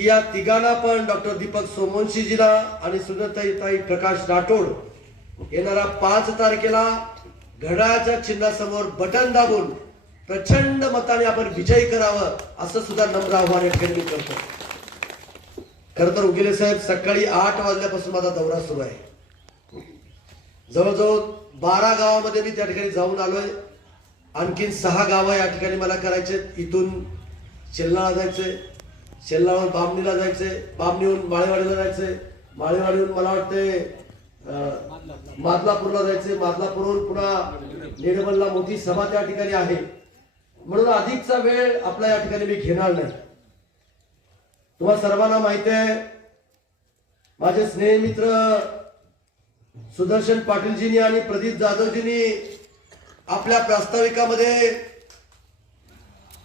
की या तिघांना पण डॉक्टर दीपक सोमवंशीजीला आणि सुनीताताई प्रकाश राठोड येणाऱ्या 5 तारखेला घड्याळाच्या चिन्हासमोर बटन दाबून प्रचंड मताने आपण विजयी करावं असं सुद्धा नम्र आव्हान या ठिकाणी करतो. खर तर उगेले साहेब सकाळी 8 वाजल्यापासून माझा दौरा सुरू आहे. जवळजवळ 12 गावामध्ये मी त्या ठिकाणी जाऊन आलोय. आणखीन 6 गावं या ठिकाणी मला करायचे. इथून शेल्लाळा जायचंय, शेल्लाळाहून बामणीला जायचंय, बामणीहून माळेवाडीला जायचंय, माळेवाडीहून मला वाटते मादलापूरला जायचंय, मादलापूरहून पुन्हा निडमलला मोठी सभा त्या ठिकाणी आहे. म्हणून अधिकचा वेळ आपला या ठिकाणी मी घेणार नाही. तुम्हाला सर्वांना माहिती आहे माझे स्नेहमित्र सुदर्शन पाटीलजींनी आणि प्रदीप जाधवजींनी आपल्या प्रास्ताविकामध्ये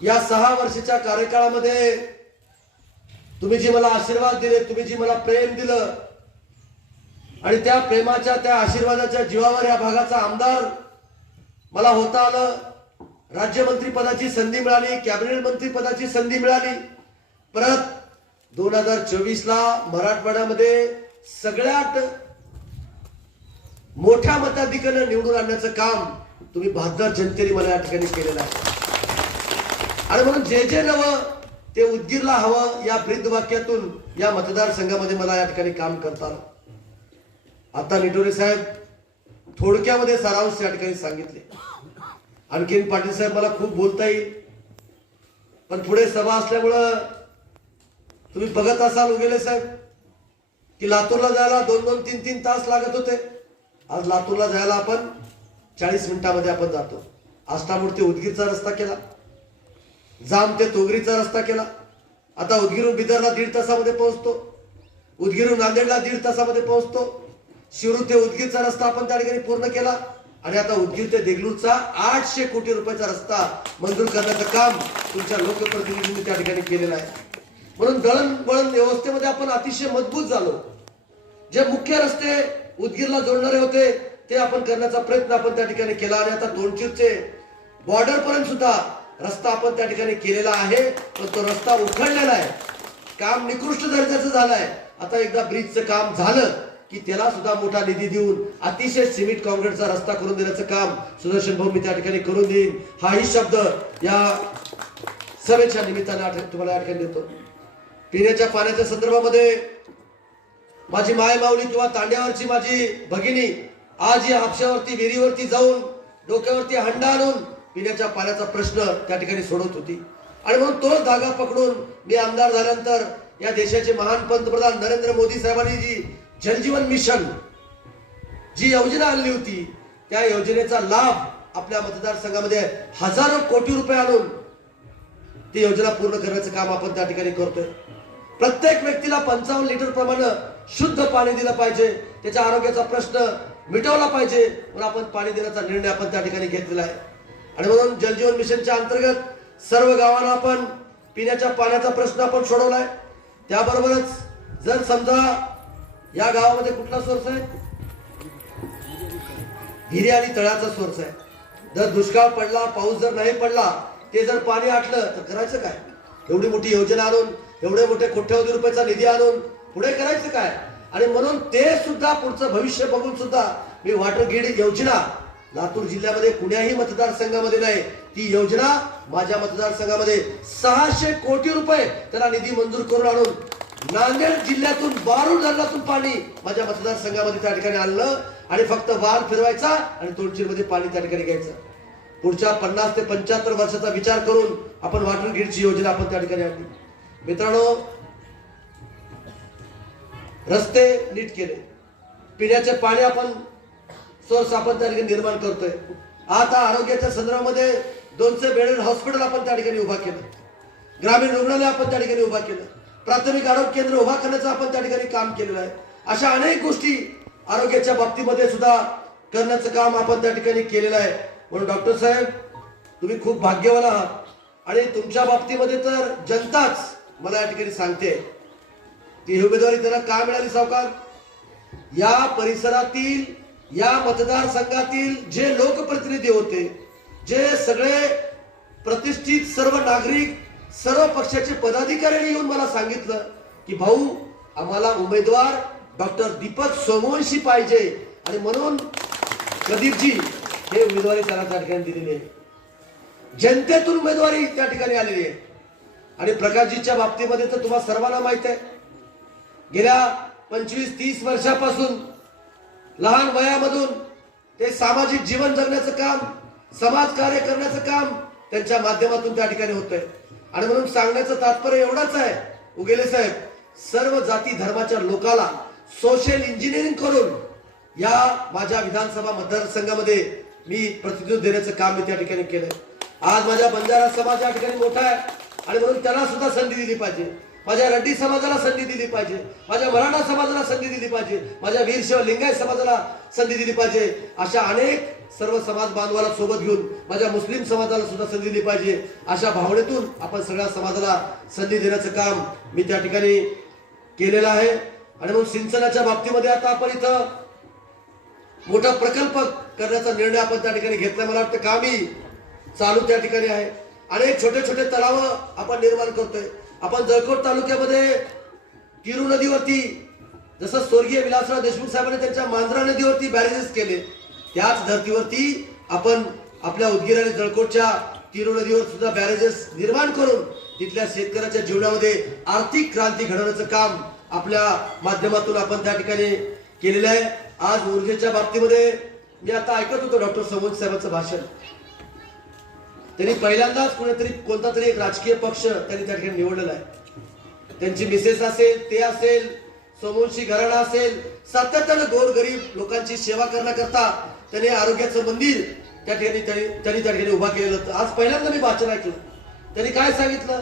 या 6 वर्षाच्या कार्यकाळामध्ये तुम्ही जी मला आशीर्वाद दिले, तुम्ही जी मला प्रेम दिलं आणि त्या प्रेमाच्या त्या आशीर्वादाच्या जीवावर या भागाचा आमदार मला होता आलं. राज्यमंत्री पदाची संधी मिळाली, कॅबिनेट मंत्री पदाची संधी मिळाली. परत 2024ला मराठवाड्यामध्ये सगळ्यात मोठ्या मताधिक्याने निवडून आणण्याचं काम तुम्ही बहादर जनतेने मला या ठिकाणी केलेलं आहे. आणि म्हणून जे जे नवं ते उदगीरला हवं या ब्रीद वाक्यातून या मतदारसंघामध्ये मला या ठिकाणी काम करता आलं. आता निटोरे साहेब थोडक्यामध्ये सारांश या ठिकाणी सांगितले. आणखीन पाटील साहेब मला खूप बोलता येईल, पण पुढे सभा असल्यामुळं तुम्ही बघत असाल उगेले साहेब की लातूरला जायला 2-2, 3-3 तास लागत होते. आज लातूरला जायला आपण 40 मिनिटांमध्ये आपण जातो. आष्टामूर ते उदगीरचा रस्ता केला, जाम ते तोगरीचा रस्ता केला. आता उदगीरून बिदरला 1.5 तासामध्ये पोहोचतो, उदगीरून नांदेडला 1.5 तासामध्ये पोहोचतो. शिरूर ते उदगीरचा रस्ता आपण त्या ठिकाणी पूर्ण केला आणि आता उदगीर ते देगलूरचा 800 कोटी रुपयाचा रस्ता मंजूर करण्याचं काम तुमच्या लोकप्रतिनिधींनी त्या ठिकाणी केलेलं आहे. म्हणून दळणवळण व्यवस्थेमध्ये आपण अतिशय मजबूत झालो. जे मुख्य रस्ते उदगीरला जोडणारे होते ते आपण करण्याचा प्रयत्न आपण त्या ठिकाणी केला आणि आता तोंडशीरचे बॉर्डर पर्यंत सुद्धा रस्ता आपण त्या ठिकाणी केलेला आहे. पण तो रस्ता उखडलेला आहे, काम निकृष्ट दर्जाचं झालंय. आता एकदा ब्रिजचं काम झालं की त्याला सुद्धा मोठा निधी देऊन अतिशय सिमेंट कॉन्क्रीटचा रस्ता करून देण्याचं काम सुदर्शन भाऊ मी त्या ठिकाणी करून देईन. हाही शब्द या सभेच्या निमित्ताने तुम्हाला या ठिकाणी देतो. पिण्याच्या पाण्याच्या संदर्भामध्ये माझी माय माऊली किंवा तांड्यावरची माझी भगिनी आज या हापशावरती विहिरीवरती जाऊन डोक्यावरती हंडा आणून पिण्याच्या पाण्याचा प्रश्न त्या ठिकाणी सोडवत होती. आणि म्हणून तोच धागा पकडून मी आमदार झाल्यानंतर या देशाचे महान पंतप्रधान नरेंद्र मोदी साहेबांनी जी जलजीवन मिशन जी योजना आणली होती त्या योजनेचा लाभ आपल्या मतदारसंघामध्ये हजारो कोटी रुपये आणून ती योजना पूर्ण करण्याचं काम आपण त्या ठिकाणी करतोय. प्रत्येक व्यक्तीला 55 लिटर प्रमाणे शुद्ध पाणी दिलं पाहिजे, त्याच्या आरोग्याचा प्रश्न मिटवला पाहिजे म्हणून आपण पाणी देण्याचा निर्णय आपण त्या ठिकाणी घेतलेला आहे. आणि म्हणून जलजीवन मिशनच्या अंतर्गत सर्व गावांना आपण पिण्याच्या पाण्याचा प्रश्न आपण सोडवलाय. त्याबरोबरच जर समजा या गावामध्ये कुठला सोर्स आहे, विहिरी आणि तळ्याचा सोर्स आहे. जर दुष्काळ पडला, पाऊस जर नाही पडला, ते जर पाणी आटलं तर करायचं काय? एवढी मोठी योजना आणून एवढे मोठे कोट्यवधी रुपयाचा निधी आणून पुढे करायचं काय? आणि म्हणून ते सुद्धा पुढचं भविष्य बघून सुद्धा मी वॉटर ग्रीड योजना लातूर जिल्ह्यामध्ये कुण्याही मतदारसंघामध्ये नाही, ती योजना माझ्या मतदारसंघामध्ये 600 कोटी रुपये त्याला निधी मंजूर करून आणून नांदेड जिल्ह्यातून बारूड धरणातून पाणी माझ्या मतदारसंघामध्ये त्या ठिकाणी आणलं आणि फक्त वार फिरवायचा आणि तोंडशीरमध्ये पाणी त्या ठिकाणी घ्यायचं. पुढच्या 50 ते 75 वर्षाचा विचार करून आपण वॉटर ग्रीडची योजना आपण त्या ठिकाणी आणली. मित्रांनो, रस्ते नीट केले, पिण्याचे पाणी आपण सोर्स आपण त्या ठिकाणी निर्माण करतोय. आता आरोग्याच्या संदर्भामध्ये 200 बेडेड हॉस्पिटल आपण त्या ठिकाणी उभा केलं, ग्रामीण रुग्णालय आपण त्या ठिकाणी उभा केलं, प्राथमिक आरोग्य केंद्र उभा करण्याचं आपण त्या ठिकाणी काम केलेलं आहे. अशा अनेक गोष्टी आरोग्याच्या बाबतीमध्ये सुद्धा करण्याचं काम आपण त्या ठिकाणी केलेलं आहे. म्हणून डॉक्टर साहेब तुम्ही खूप भाग्यवान आहात आणि तुमच्या बाबतीमध्ये तर जनताच मला या ठिकाणी सांगते ती उमेदवारी त्यांना का मिळाली. सावकार, या परिसरातील या मतदारसंघातील जे लोकप्रतिनिधी होते, जे सगळे प्रतिष्ठित सर्व नागरिक, सर्व पक्षाचे पदाधिकाऱ्यांनी येऊन मला सांगितलं की भाऊ आम्हाला उमेदवार डॉक्टर दीपक सोमवंशी पाहिजे आणि म्हणून प्रदीपजी हे उमेदवारी त्याला त्या ठिकाणी दिलेली आहे. जनतेतून उमेदवारी त्या ठिकाणी आलेली आहे. आणि प्रकाशजीच्या बाबतीमध्ये तर तुम्हाला सर्वांना माहित आहे, गेल्या 25-30 वर्षापासून लहान वयामधून ते सामाजिक जीवन जगण्याचं काम, समाज कार्य करण्याचं काम त्यांच्या माध्यमातून त्या ठिकाणी होतंय. आणि म्हणून सांगण्याचं तात्पर्य एवढंच आहे उगेले साहेब, सर्व जाती धर्माच्या लोकांना सोशल इंजिनिअरिंग करून या माझ्या विधानसभा मतदारसंघामध्ये मी प्रतिनिधित्व देण्याचं काम मी त्या ठिकाणी केलंय. आज माझ्या बंजारा समाज या ठिकाणी मोठा आहे आणि म्हणून त्याला सुद्धा संधी दिली पाहिजे. माझ्या रेड्डी समाजाला संधी दिली पाहिजे, माझ्या मराठा समाजाला संधी दिली पाहिजे, माझ्या वीरशैव लिंगायत समाजाला संधी दिली पाहिजे. अशा अनेक सर्व समाज बांधवाला सोबत घेऊन माझ्या मुस्लिम समाजाला सुद्धा संधी दिली पाहिजे. अशा भावनेतून आपण सगळ्या समाजाला संधी देण्याचं काम मी त्या ठिकाणी केलेलं आहे. आणि म्हणून सिंचनाच्या बाबतीमध्ये आता आपण इथं मोठा प्रकल्प करण्याचा निर्णय आपण त्या ठिकाणी घेतला. मला वाटतं कामही चालू त्या ठिकाणी आहे. अनेक छोटे छोटे तलाव आपण निर्माण करतोय. आपण जळकोट तालुक्यामध्ये तिरू नदीवरती जसं स्वर्गीय विलासराव देशमुख साहेबांनी त्यांच्या मांजरा नदीवरती बॅरेजेस केले, त्याच धर्तीवरती आपण आपल्या उदगीर आणि जळकोटच्या तिरू नदीवर सुद्धा बॅरेजेस निर्माण करून तिथल्या शेतकऱ्याच्या जीवनामध्ये आर्थिक क्रांती घडवण्याचं काम आपल्या माध्यमातून आपण त्या ठिकाणी केलेलं आहे. आज ऊर्जेच्या बाबतीमध्ये मी आता ऐकत होतो डॉक्टर सोमवंशी साहेबांचं भाषण. त्यांनी पहिल्यांदाच कुणीतरी कोणता तरी एक राजकीय पक्ष त्यांनी त्या ठिकाणी निवडलेला आहे. त्यांची मिसेस असेल, ते असेल, सोमवंशी घराणा असेल, सातत्यानं गोरगरीब लोकांची सेवा करण्याकरता त्यांनी आरोग्याचं मंदिर त्या ठिकाणी त्यांनी त्या ठिकाणी उभा केलेलं होतं. आज पहिल्यांदा मी भाषण ऐकलं. त्यांनी काय सांगितलं,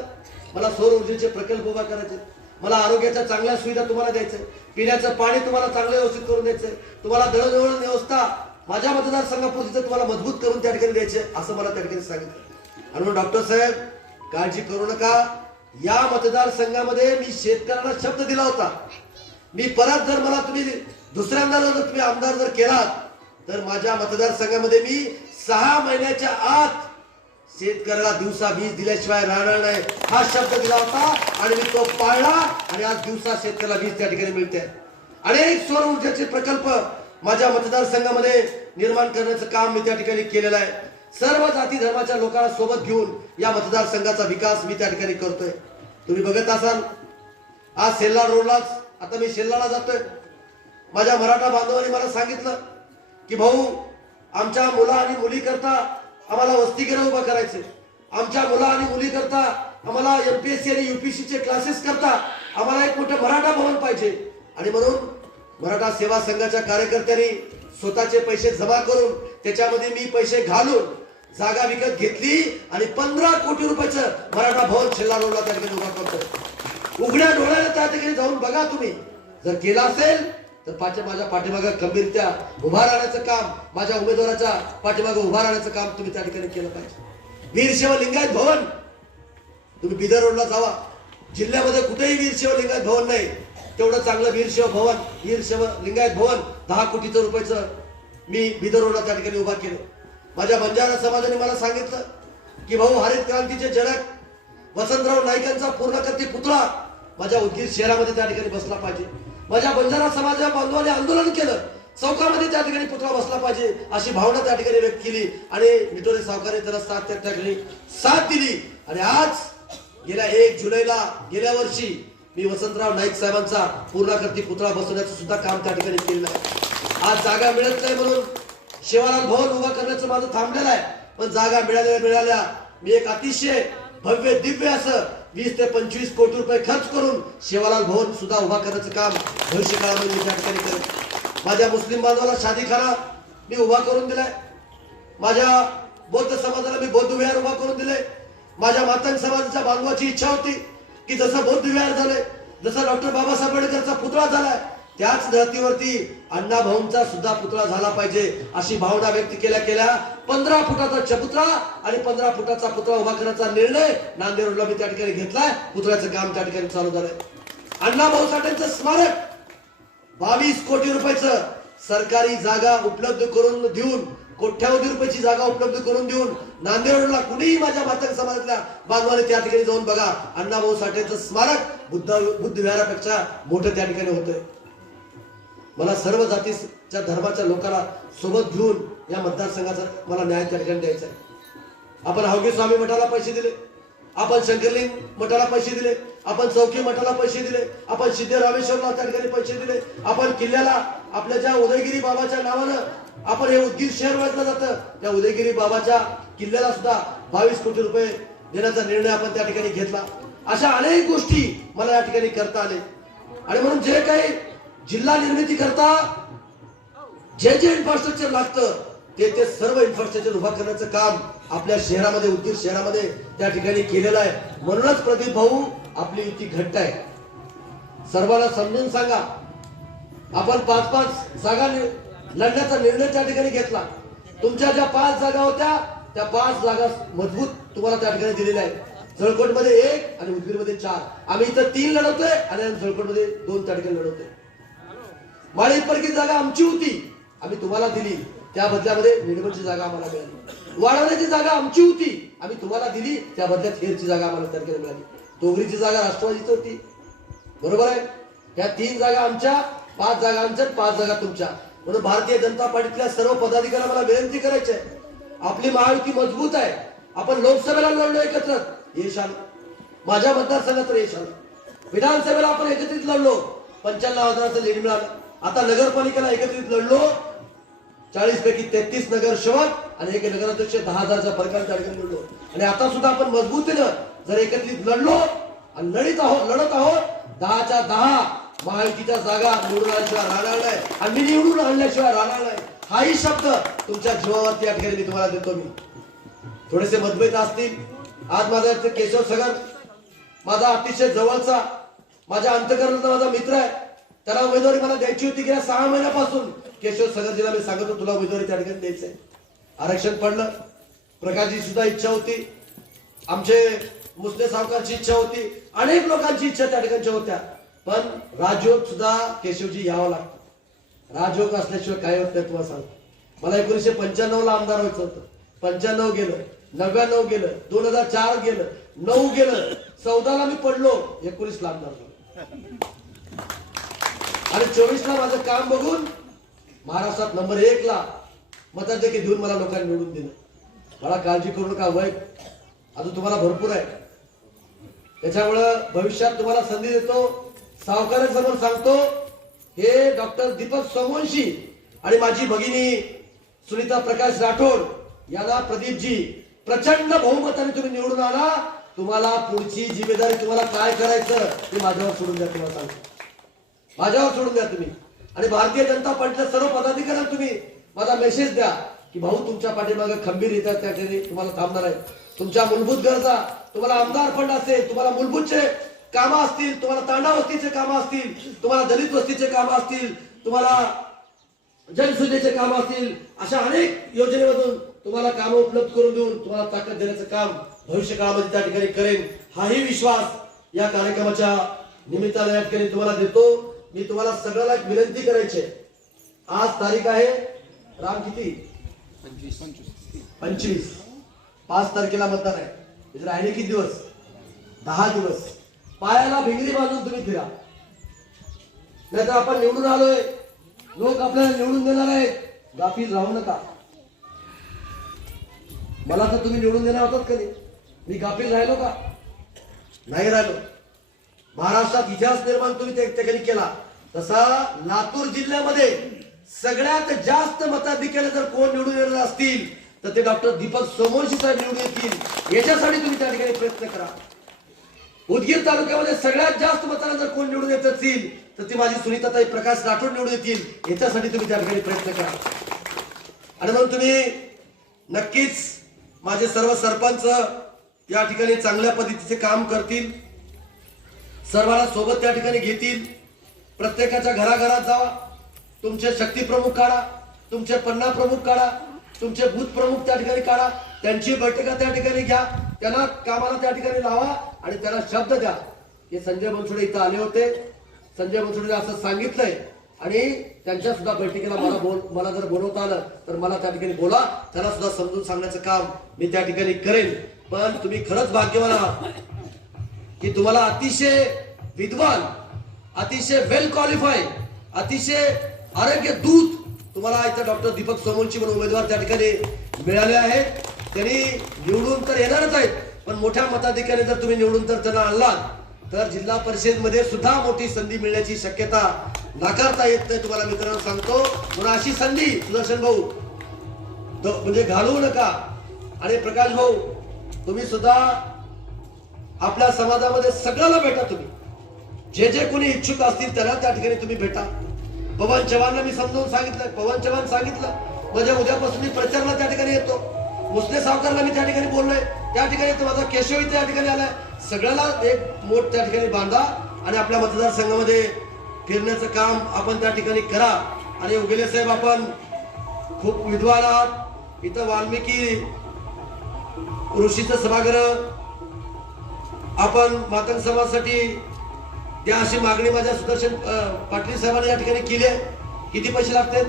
मला सौर ऊर्जेचे प्रकल्प उभा करायचे, मला आरोग्याच्या चांगल्या सुविधा तुम्हाला द्यायचे, पिण्याचं पाणी तुम्हाला चांगलं व्यवस्थित करून द्यायचंय, तुम्हाला दळणवळण व्यवस्था माझ्या मतदारसंघापुरती तुम्हाला मजबूत करून त्या ठिकाणी द्यायचे, असं मला त्या ठिकाणी सांगितलं. आणि म्हणून डॉक्टर साहेब काळजी करू नका, या मतदारसंघामध्ये मी शेतकऱ्यांना शब्द दिला होता, मी परत जर मला तुम्ही दुसऱ्यांदा जर तुम्ही आमदार जर केलात तर माझ्या मतदारसंघामध्ये मी 6 महिन्याच्या आत शेतकऱ्याला दिवसा वीज दिल्याशिवाय राहणार नाही हा शब्द दिला होता आणि मी तो पाळला. आणि आज दिवसा शेतकऱ्याला वीज त्या ठिकाणी मिळते. अनेक सौर ऊर्जेचे प्रकल्प माझ्या मतदारसंघामध्ये निर्माण करण्याचं काम मी त्या ठिकाणी केलेलं आहे. सर्व जाती धर्माच्या लोकांना सोबत घेऊन या मतदारसंघाचा विकास मी त्या ठिकाणी करतोय. तुम्ही बघत असाल आज शेल्लार रोडलाच, आता मी शेल्लारला जातोय, माझ्या मराठा बांधवांनी मला सांगितलं की भाऊ आमच्या मुला आणि मुली करता आम्हाला वसतिगृह उभा करायचे, आमच्या मुला आणि मुली करता आम्हाला एमपीएससी आणि यूपीएससी चे क्लासेस करता आम्हाला एक मोठं मराठा भवन पाहिजे. आणि म्हणून मराठा सेवा संघाच्या कार्यकर्त्यांनी स्वतःचे पैसे जमा करून त्याच्यामध्ये मी पैसे घालून जागा विकत घेतली आणि 15 कोटी रुपयाचं मराठा भवन शेल्लार रोडला त्या ठिकाणी उभा करतो. उघड्या डोळ्याने त्या ठिकाणी जाऊन बघा, तुम्ही जर केला असेल तर माझ्या पाठीमागे खंबीरत्या उभा राहण्याचं काम, माझ्या उमेदवाराच्या पाठीमागे उभा राहण्याचं काम तुम्ही त्या ठिकाणी केलं पाहिजे. वीरशैव लिंगायत भवन तुम्ही बिदर रोडला जावा, जिल्ह्यामध्ये कुठेही वीरशैव लिंगायत भवन नाही, तेवढं चांगलं वीरशैव लिंगायत भवन 10 कोटीचं रुपयाचं मी बिदर रोडला त्या ठिकाणी उभा केलं. माझ्या बंजारा समाजाने मला सांगितलं की भाऊ हरित क्रांतीचे जनक वसंतराव नाईकांचा पूर्णकर्ती पुतळा माझ्या उदगीर शहरामध्ये त्या ठिकाणी बसला पाहिजे. माझ्या बंजारा समाजा बांधवांनी आंदोलन केलं, चौकामध्ये त्या ठिकाणी पुतळा बसला पाहिजे अशी भावना त्या ठिकाणी व्यक्त केली आणि निटोरे सावकारे त्याला त्या ठिकाणी साथ दिली. आणि आज गेल्या 1 जुलैला गेल्या वर्षी मी वसंतराव नाईक साहेबांचा पूर्णाकृती पुतळा बसवण्याचं सुद्धा काम त्या ठिकाणी केलेलं आहे. आज जागा मिळत नाही म्हणून शेवालाल भवन उभा करण्याचं माझं थांबलेलं आहे, पण जागा मिळाल्या मी एक अतिशय भव्य दिव्य असं 20 ते 25 कोटी रुपये खर्च करून शेवालाल भवन सुद्धा उभा करण्याचं काम भविष्य काळामध्ये मी त्या ठिकाणी करेन. माझ्या मुस्लिम बांधवाला शादीखाना मी उभा करून दिलाय, माझ्या बौद्ध समाजाला मी बौद्ध विहार उभा करून दिले. माझ्या मातंग समाजाच्या बांधवाची इच्छा होती की जसं बौद्ध विहार झालंय, जसं डॉक्टर बाबासाहेब आंबेडकरचा पुतळा झालाय, त्याच धर्तीवरती अण्णा भाऊंचा सुद्धा पुतळा झाला पाहिजे अशी भावना व्यक्त केल्या 15 फुटाचा चबुतरा आणि 15 फुटाचा पुतळा उभा करण्याचा निर्णय नांदेड रोडला मी त्या ठिकाणी घेतलाय. पुतळ्याचं काम त्या ठिकाणी चालू झालंय. अण्णा भाऊ साठेंचं स्मारक 22 कोटी रुपयाचं सरकारी जागा उपलब्ध करून देऊन, कोट्यावधी रुपयाची जागा उपलब्ध करून देऊन नांदेड रोडला कुणीही माझ्या मातंग समाजातल्या बांधवाने त्या ठिकाणी जाऊन बघा, अण्णा भाऊ साठेंचं स्मारक बुद्ध विहारापेक्षा मोठं त्या ठिकाणी होतंय. मला सर्व जातीच्या धर्माच्या लोकांना सोबत घेऊन या मतदारसंघाचा मला न्याय त्या ठिकाणी द्यायचा आहे. आपण हावगे स्वामी मठाला पैसे दिले, आपण शंकरलिंग मठाला पैसे दिले, आपण चौकी मठाला पैसे दिले, आपण सिद्धरामेश्वरला त्या ठिकाणी पैसे दिले, आपण किल्ल्याला आपल्या ज्या उदयगिरी बाबाच्या नावानं आपण हे उदगीर शहर ओळखलं जातं त्या उदयगिरी बाबाच्या किल्ल्याला सुद्धा 22 कोटी रुपये देण्याचा निर्णय आपण त्या ठिकाणी घेतला. अशा अनेक गोष्टी मला या ठिकाणी करता आले. आणि म्हणून जे काही जिल्हा निर्मिती करता जे जे इन्फ्रास्ट्रक्चर लागतं ते सर्व इन्फ्रास्ट्रक्चर उभा करण्याचं काम आपल्या शहरामध्ये उदगीर शहरामध्ये त्या ठिकाणी केलेलं आहे. म्हणूनच प्रदीप भाऊ आपली युती घट्ट आहे. सर्वांना समजून सांगा, आपण 5-5 जागा लढण्याचा निर्णय त्या ठिकाणी घेतला. तुमच्या ज्या 5 जागा होत्या त्या 5 जागा मजबूत तुम्हाला त्या ठिकाणी दिलेल्या आहेत. जळकोटमध्ये 1 आणि उदगीरमध्ये 4. आम्ही इथं 3 लढवतोय आणि जळकोटमध्ये 2 त्या ठिकाणी लढवतोय. माळी परकी जागा आमची होती, आम्ही तुम्हाला दिली, त्या बदल्यामध्ये निडवणची जागा आम्हाला मिळाली. वाढवण्याची जागा आमची होती, आम्ही तुम्हाला दिली, त्या बदल्यात हेरची जागा आम्हाला त्या ठिकाणी मिळाली. तोगरीची जागा राष्ट्रवादीची होती, बरोबर आहे. त्या 3 जागा आमच्या, 5 जागा आमच्या, 5 जागा तुमच्या. म्हणून भारतीय जनता पार्टीतल्या सर्व पदाधिकाऱ्यांना मला विनंती करायची आहे, आपली महायुती मजबूत आहे. आपण लोकसभेला लढलो एकत्र, यश आलं. माझ्या मतदारसंघात यश आलं. विधानसभेला आपण एकत्रित लढलो, 95,000चं लीड मिळालं. आता नगरपालिकेला एकत्रित लढलो, 40 पैकी 33 नगरसेवक आणि एक नगराध्यक्ष 10,000च्या फरकाने त्या ठिकाणी लढलो. आणि आता सुद्धा आपण मजबूतीनं जर एकत्रित लढलो आणि लढत आहोत 10च्या 10 महायुतीच्या जागा निवडून आणल्याशिवाय राहणार नाही. आणि मी निवडून आणल्याशिवाय राहणार नाही, हाही शब्द तुमच्या जीवावरती या ठिकाणी मी तुम्हाला देतो. मी थोडेसे मतभेद असतील. आज माझा केशव सगर माझा अतिशय जवळचा, माझ्या अंतकरणाचा माझा मित्र आहे. त्याला उमेदवारी मला द्यायची होती. गेल्या 6 महिन्यापासून केशव सगरजीला मी सांगतो तुला उमेदवारी त्या ठिकाणी द्यायचंय. आरक्षण पडलं. प्रकाशची सुद्धा इच्छा होती, आमचे मुस्लिम सावकारची इच्छा होती, अनेक लोकांची इच्छा त्या ठिकाणच्या होत्या. पण राजयोग सुद्धा केशवजी यावं लागतं. राजयोग असल्याशिवाय काय होत नाही तुम्हाला सांगतो. मला 1995 ला आमदार व्हायचं होतं. 95 गेलं, 99 गेलं, 2004 गेलं, 9 गेलं, 14 ला मी पडलो, 19 ला आमदार झालो. आणि 24 ला माझं काम बघून महाराष्ट्रात नंबर 1 ला मताधिक्य देऊन मला लोकांनी निवडून दिलं. मला काळजी करू नका, वय अजून तुम्हाला भरपूर आहे. त्याच्यामुळं भविष्यात तुम्हाला संधी देतो. सावकारांसमोर सांगतो, हे डॉक्टर दीपक सोमवंशी आणि माझी भगिनी सुनीता प्रकाश राठोड यांना प्रदीपजी प्रचंड बहुमताने तुम्ही निवडून आला. तुम्हाला पुढची जिम्मेदारी तुम्हाला काय करायचं ते माझ्यावर सोडून द्या. तुम्हाला सांगतो, माझ्यावर सोडून द्या तुम्ही. आणि भारतीय जनता पार्टीच्या सर्व पदाधिकाऱ्यांना तुम्ही माझा मेसेज द्या की भाऊ तुमच्या पाठीमागे खंबीर येतात, त्या ठिकाणी तुम्हाला थांबणार आहे. तुमच्या मूलभूत गरजा, तुम्हाला आमदार फंड असेल, तुम्हाला मूलभूतचे कामं असतील, तुम्हाला तांडा वस्तीचे कामं असतील, तुम्हाला दलित वस्तीचे कामं असतील, तुम्हाला जनसुदेचे कामं असतील, अशा अनेक योजनेमधून तुम्हाला कामं उपलब्ध करून देऊन तुम्हाला ताकद देण्याचं काम भविष्य काळामध्ये त्या ठिकाणी करेन, हाही विश्वास या कार्यक्रमाच्या निमित्ताने या ठिकाणी तुम्हाला देतो. मी तुम्हाला सगळ्याला एक विनंती करायची आहे. आज तारीख आहे राम किती 25. 5 तारखेला मतदान आहे. राहिले किती दिवस? 10 दिवस. पायाला भिंगरी बांधून तुम्ही फिरा, नाहीतर आपण निवडून आलोय, लोक आपल्याला निवडून देणार आहेत, गाफील राहू नका. मला तर तुम्ही निवडून देणार होतात कधी? मी गाफील राहिलो का? नाही राहिलो. महाराष्ट्रात इतिहास निर्माण तुम्ही त्या ठिकाणी केला. तसा लातूर जिल्ह्यामध्ये सगळ्यात जास्त मताधिक्याने जर कोण निवडून येणार असतील तर ते डॉक्टर दीपक सोमवंशी साहेब निवडून येतील. याच्यासाठी तुम्ही त्या ठिकाणी प्रयत्न करा. उदगीर तालुक्यामध्ये सगळ्यात जास्त मताने जर कोण निवडून येत असतील तर ती माझी सुनीताताई प्रकाश राठोड निवडून येतील. याच्यासाठी तुम्ही त्या ठिकाणी प्रयत्न करा. आणि म्हणून तुम्ही नक्कीच माझे सर्व सरपंच या ठिकाणी चांगल्या पद्धतीचे काम करतील, सर्वांना सोबत त्या ठिकाणी घेतील. प्रत्येकाच्या घराघरात जावा, तुमचे शक्ती प्रमुख काढा, तुमचे पन्ना प्रमुख काढा, तुमचे बूथ प्रमुख त्या ठिकाणी काढा, त्यांची बैठका त्या ठिकाणी घ्या, त्यांना कामाला त्या ठिकाणी लावा आणि त्यांना शब्द द्या की संजय बनसोडे इथं आले होते, संजय बनसोडे असं सांगितलंय आणि त्यांच्या सुद्धा बैठकीला मला जर बोलवता आलं तर मला त्या ठिकाणी बोला, त्यांना सुद्धा समजून सांगण्याचं काम मी त्या ठिकाणी करेन. पण तुम्ही खरंच भाग्यवान आहात की तुम्हाला अतिशय विद्वान, अतिशय वेल क्वालिफाईड, अतिशय आरोग्य दूत तुम्हाला इथं डॉक्टर दीपक सोमवंशी म्हणून उमेदवार त्या ठिकाणी मिळाले आहेत. त्यांनी निवडून तर येणारच आहेत, पण मोठ्या मताधिक्याने जर तुम्ही निवडून तर त्यांना आणलात तर जिल्हा परिषद मध्ये सुद्धा मोठी संधी मिळण्याची शक्यता नाकारता येत नाही. तुम्हाला मित्रांनो सांगतो, म्हणून अशी संधी सुदर्शन भाऊ म्हणजे घालवू नका. आणि प्रकाश भाऊ, तुम्ही सुद्धा आपल्या समाजामध्ये सगळ्याला भेटा. तुम्ही जे कोणी इच्छुक असतील त्याला त्या ठिकाणी तुम्ही भेटा. पवन चव्हाणला मी समजावून सांगितलं, पवन चव्हाण सांगितलं म्हणजे उद्यापासून मी प्रचाराला त्या ठिकाणी येतो. मुसले सावकारला मी त्या ठिकाणी बोललोय, त्या ठिकाणी येतो. माझा केशवही त्या ठिकाणी आलाय. सगळ्याला एक मोठ त्या ठिकाणी बांधा आणि आपल्या मतदारसंघामध्ये फिरण्याचं काम आपण त्या ठिकाणी करा. आणि उगले साहेब, आपण खूप विद्वान आहात. इथं वाल्मिकी ऋषीचं सभागृह आपण मातंग समाजासाठी त्या अशी मागणी माझ्या सुदर्शन पाटील साहेबांनी या ठिकाणी केली आहे. किती पैसे लागतात?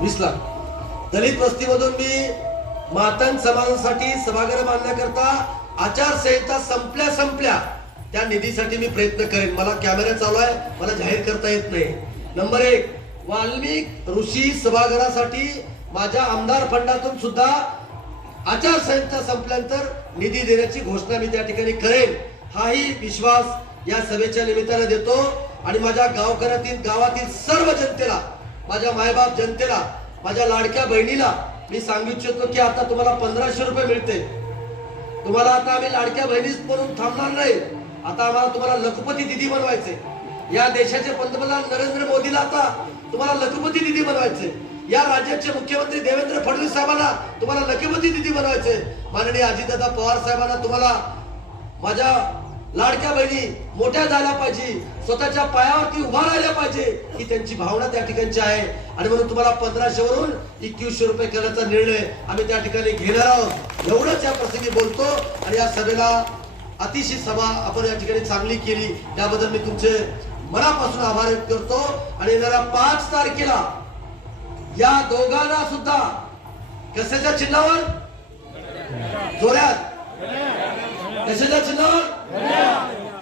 20 लाख. दलित वस्तीमधून मी मातंग समाजासाठी सभागृह बांधण्याकरता आचारसंहिता संपल्या त्या निधीसाठी मी प्रयत्न करेन. मला कॅमेरा चालू आहे, मला जाहीर करता येत नाही. नंबर 1, वाल्मिक ऋषी सभागृहासाठी माझ्या आमदार फंडातून सुद्धा आचारसंहिता संपल्यानंतर निधी देण्याची घोषणा मी त्या ठिकाणी करेन. हाही विश्वास या सभेच्या निमित्ताने देतो. आणि माझ्या गावातील सर्व जनतेला, माझ्या मायबाप जनतेला, माझ्या लाडक्या बहिणीला मी सांगू इच्छितो की आता तुम्हाला 1500 रुपये मिळते. तुम्हाला आता आम्ही लाडक्या बहिणीच म्हणून थांबणार नाही. आता आम्हाला तुम्हाला लखपती दिदी बनवायचे. या देशाचे पंतप्रधान नरेंद्र मोदीला आता तुम्हाला लखपती दिदी बनवायचे. या राज्याचे मुख्यमंत्री देवेंद्र फडणवीस साहेबांना तुम्हाला लखपती दिदी बनवायचे. माननीय अजितदादा पवार साहेबांना तुम्हाला माझ्या लाडक्या बहिणी मोठ्या झाल्या पाहिजे, स्वतःच्या पायावरती उभा राहिल्या पाहिजे, ही त्यांची भावना त्या ठिकाणची आहे. आणि म्हणून तुम्हाला 1500 वरून 2100 रुपये करण्याचा निर्णय आम्ही त्या ठिकाणी घेणार आहोत. एवढंच या प्रसंगी बोलतो. आणि या सभेला अतिशय सभा आपण या ठिकाणी चांगली केली, त्याबद्दल मी तुमचे मनापासून आभार व्यक्त करतो. आणि येणाऱ्या 5 तारखेला या दोघांना सुद्धा कशाच्या चिन्हावर, जोरात कशाच्या चिन्हावर,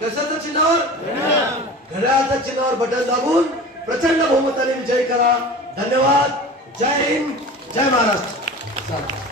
कशाच्या चिन्हावर, घड्याळाच्या चिन्हावर बटन दाबून प्रचंड बहुमताने विजय करा. धन्यवाद. जय हिंद, जय महाराष्ट्र.